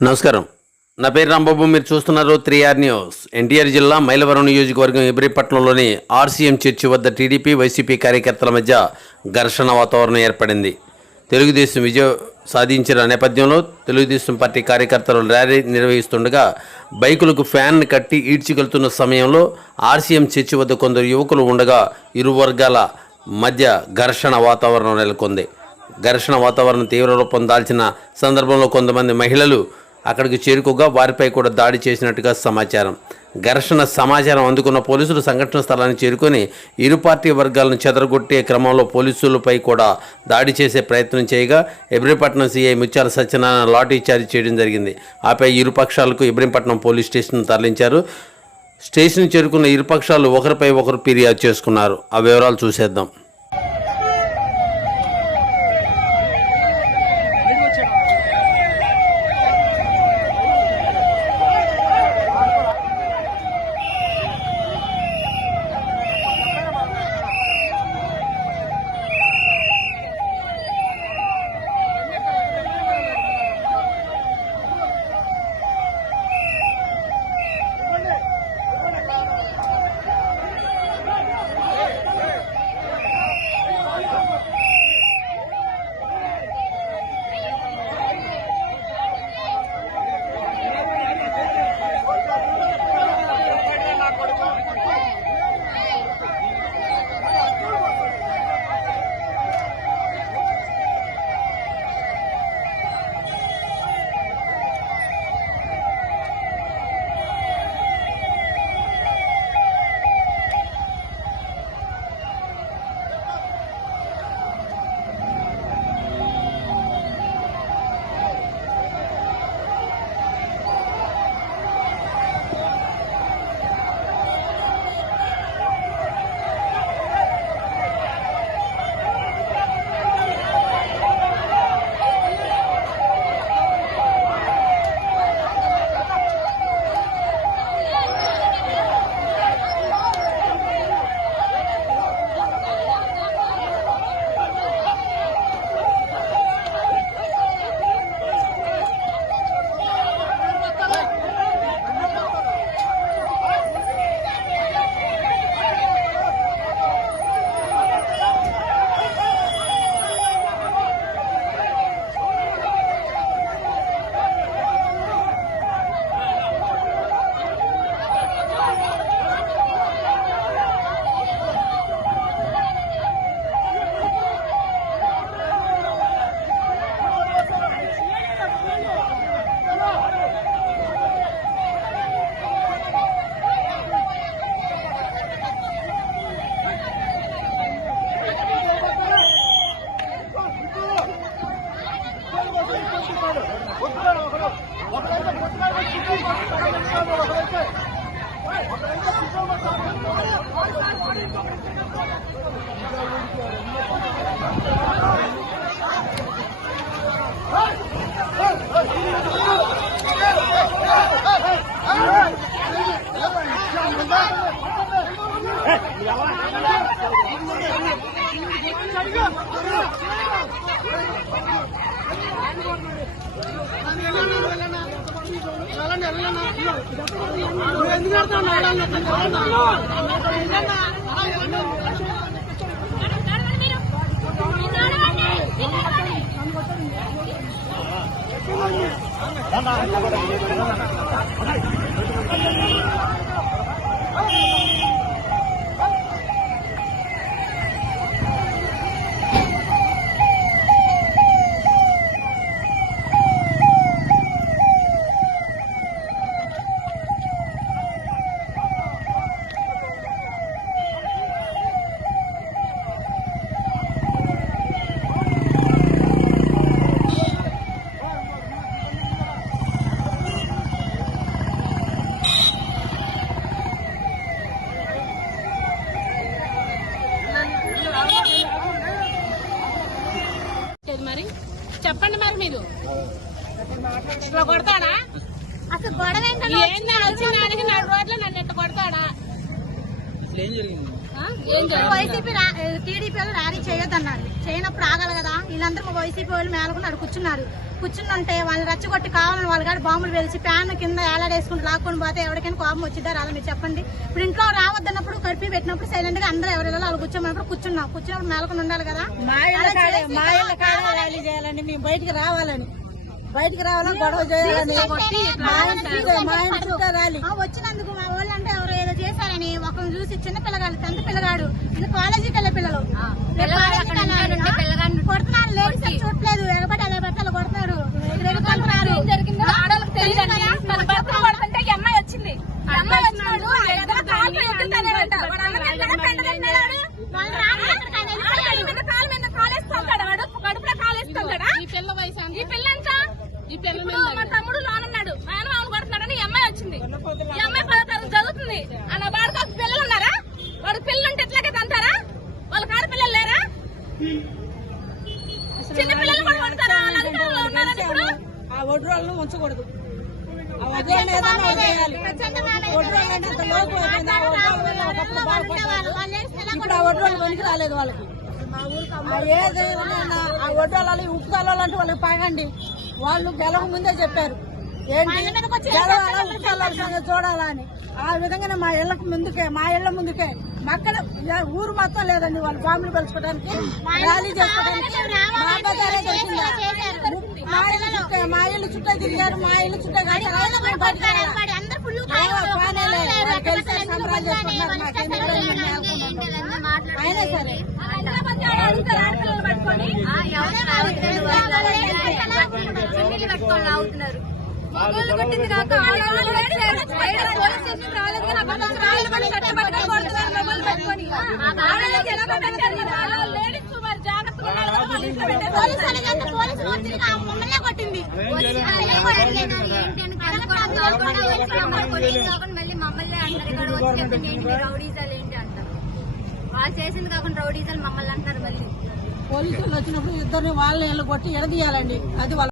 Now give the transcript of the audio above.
నమస్కారం. నా పేరు రాంబాబు. మీరు చూస్తున్నారు త్రీ ఆర్ న్యూస్. ఎన్టీఆర్ జిల్లా మైలవరం నియోజకవర్గం ఎబ్రిపట్నంలోని ఆర్సీఎం చర్చి వద్ద టీడీపీ వైసీపీ కార్యకర్తల మధ్య ఘర్షణ వాతావరణం ఏర్పడింది. తెలుగుదేశం విజయం సాధించిన నేపథ్యంలో తెలుగుదేశం పార్టీ కార్యకర్తలు ర్యాలీ నిర్వహిస్తుండగా బైకులకు ఫ్యాన్ కట్టి ఈడ్చికెళ్తున్న సమయంలో ఆర్సీఎం చర్చి వద్ద కొందరు యువకులు ఉండగా ఇరు వర్గాల మధ్య ఘర్షణ వాతావరణం నెలకొంది. ఘర్షణ వాతావరణం తీవ్ర రూపం దాల్చిన సందర్భంలో కొంతమంది మహిళలు అక్కడికి చేరుకోగా వారిపై కూడా దాడి చేసినట్టుగా సమాచారం. ఘర్షణ సమాచారం అందుకున్న పోలీసులు సంఘటన స్థలాన్ని చేరుకొని ఇరు పార్టీ వర్గాలను చెదరగొట్టే క్రమంలో పోలీసులపై కూడా దాడి చేసే ప్రయత్నం చేయగా ఇబ్రహీంపట్నం సీఐ ముత్యాల సత్యనారాయణ లాఠీ చార్జ్ చేయడం జరిగింది. ఆపై ఇరు పక్షాలకు ఇబ్రహీంపట్నం పోలీస్ స్టేషన్ తరలించారు. స్టేషన్ చేరుకున్న ఇరు పక్షాలు ఒకరిపై ఒకరు ఫిర్యాదు చేసుకున్నారు. ఆ వివరాలు చూసేద్దాం. వెళ్ళనా ఎందుకు మరి? చెప్పండి మరి మీరు. ఇట్లా కొడతాడా? అసలు గొడవ ఏంటో ఏందా వచ్చిన దానికి నాలుగు రోజులు నన్ను ఎట్లా కొడతాడా? ఏం జరిగింది? ఆ? ఏం జరుగుతుంది వైసీపీ టీడీపీ చేయొద్దన్నారు చేయనప్పుడు ఆగాలి కదా. వీళ్ళందరూ మా వైసీపీ వాళ్ళు మేలుకుని అక్కడ కూర్చున్నారు. కూర్చుని ఉంటే వాళ్ళు రచ్చగొట్టి కావాలని వాళ్ళ కాడ బాంబులు వెలిసి ఫ్యాన్ కింద ఏలాడేసుకుని లాక్కొని పోతే ఎవరికైనా కోపం వచ్చిద్దా రాదా మీరు చెప్పండి. ఇప్పుడు ఇంట్లో రావద్దన్నప్పుడు కర్ఫ్యూ పెట్టినప్పుడు సైలెంట్గా అందరూ ఎవరి వాళ్ళు కూర్చోమన్నప్పుడు కూర్చున్నాం. కూర్చున్నప్పుడు మేలకొని ఉండాలి కదా. కాడ కాడ చేయాలండి. మేము బయటికి రావాలని. బయటికి రావాలని గొడవ చేయాలని. వచ్చినందుకు మా వాళ్ళు అంటే చూసి చిన్న పిల్లగాడు టెన్త్ పిల్లగాడు ఇది కాలేజీకి వెళ్ళే పిల్లలు. కొడుతున్నాడు లేడీస్ చూడలేదు ఎగబడి అలా భర్తలు కొడుతుంటే ఈ అమ్మాయి వచ్చింది. అమ్మాయి వచ్చినాడు లోపు అయిపోయింది ఆ ఒడ్రోళ్ళ మీద ఒకప్పుడు బాగుపడ్డారు వాళ్ళు ఏడిస్తే ఎలా ఇప్పుడు ఆ ఒడ్రోళ్ళు పనికి రాలేదు వాళ్ళకి. ఆ ఏదైనా ఆ ఒడ్రోళ్ళు ఉప్పు వాళ్ళకి పగండి వాళ్ళు గెలవ ముందే చెప్పారు. ఏంటి? గెలవాలా ఉప్పు చూడాలని ఆ విధంగానే మా ఇళ్ళకి ముందుకే మా ఇళ్ళ ముందుకే. అక్కడ ఊరు మొత్తం లేదండి వాళ్ళు బాంబులు పెంచుకోవడానికి ర్యాలీ చేసుకోవడానికి. మా ఇల్లు చుట్టే ఇల్లు చుట్టే తిరిగారు మా ఇల్లు చుట్టే కాదు. సంబరాలు చేసుకుంటున్నారు. మాకేం. అయినా సరే పట్టుకొని మగోళ్ళు కొట్టింది కాక ఆడవాళ్ళు. బయట పోలీస్ స్టేషన్ రాలేదు కానీ అబద్ధం రాళ్ళు పడి కట్టబట్టుకొని కొడుతున్నారు మగోళ్ళు పట్టుకొని. ఆడవాళ్ళకి ఎలా పెట్టారు కదా? లేడీస్ మరి జాగ్రత్తగా ఉండాలి కదా, వాళ్ళ ఇంట్లో పెట్టారు. వచ్చి మమ్మల్నే కొట్టింది మళ్ళీ మమ్మల్ని అంటారు ఇక్కడ వచ్చి చెప్పింది ఏంటి మీ రౌడీజాలు ఏంటి అంటారు. వాళ్ళు చేసింది కాకుండా రౌడీజాలు మమ్మల్ని అంటారు మళ్ళీ. పోలీసులు వచ్చినప్పుడు ఇద్దరిని వాళ్ళని వీళ్ళు కొట్టి ఎడదీయాలండి. అది వాళ్ళ